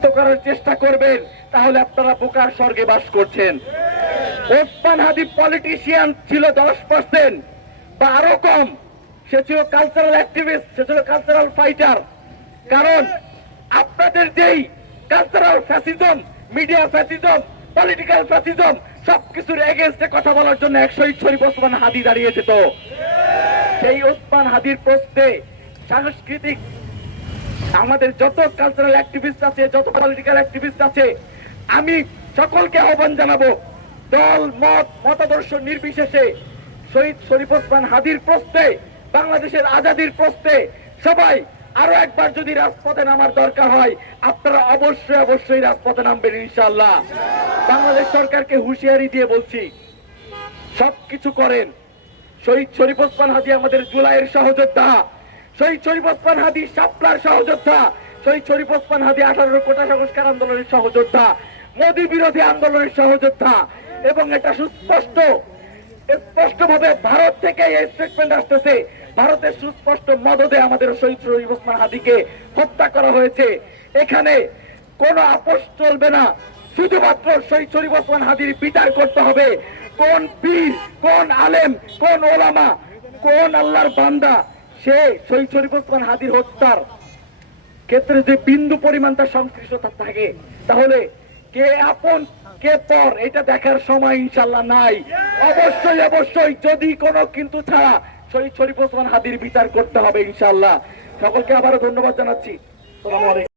করার চেষ্টা করবেন তাহলে আপনারা বোকার স্বর্গে বাস করছেন। ওসমান হাদি পলিটিশিয়ান ছিল 10% বা আরো কম। সে ছিল কালচারাল অ্যাক্টিভিস্ট, সে ছিল কালচারাল ফাইটার। কারণ আপনাদের যেই cultural fascism, media fascism, political fascism সবকিছুর এগেইনস্টে কথা বলার জন্য এক শহীদ শরীফ ওসমান হাদি দাঁড়িয়ে যেত। সেই ওসমান হাদির প্রশ্নে সাংস্কৃতিক আমাদের যত কালচারাল অ্যাক্টিভিস্ট আছে, যত পলিটিক্যাল অ্যাক্টিভিস্ট আছে, আমি সকলকে আহ্বান জানাবো, দল মত মতাদর্শ নির্বিশেষে শহীদ শরীফ ওসমান হাদির প্রশ্নে, বাংলাদেশের আজাদির প্রশ্নে সবাই আরো একবার যদি রাজপথে নামার দরকার হয় আপনারা অবশ্যই অবশ্যই রাজপথে নামবেন ইনশাআল্লাহ। বাংলাদেশ সরকারকে হুঁশিয়ারি দিয়ে বলছি, সবকিছু করেন। শহীদ শরীফ ওসমান হাদি আমাদের জুলাইয়ের সহযোদ্ধা, শহীদ শরীফ ওসমান হাদি শাপলার সহযোদ্ধা, শহীদ শরীফ ওসমান হাদি 18 কোটা সংস্কার আন্দোলনের সহযোদ্ধা, মোদী বিরোধী আন্দোলনের সহযোদ্ধা। এবং এটা স্পষ্টভাবে ভারত থেকে এই স্টেটমেন্ট আসতেছে, ভারতের সুস্পষ্ট মদদে আমাদের শহীদ শরীফ ওসমান হাদিকে হত্যা করা হয়েছে। এখানে কোনো আপোষ চলবে না, শুধুমাত্র শহীদ শরীফ ওসমান হাদির বিচার করতে হবে। কোন পীর, কোন আলেম, কোন ওলামা, কোন আল্লাহর বান্দা সে শহীদ শরীফ ওসমান হাদির হত্যার ক্ষেত্রে যে বিন্দু পরিমাণ তার সংশ্লিষ্টতা থাকে, তাহলে কে আপন কে পর এটা দেখার সময় ইনশাআল্লাহ নাই। অবশ্যই অবশ্যই যদি কোনো কিন্তু ছাড়া শহীদ শরীফ ওসমান হাদির বিচার করতে হবে ইনশাআল্লাহ। সকলকে আবারও ধন্যবাদ জানাচ্ছি। আসসালামু আলাইকুম।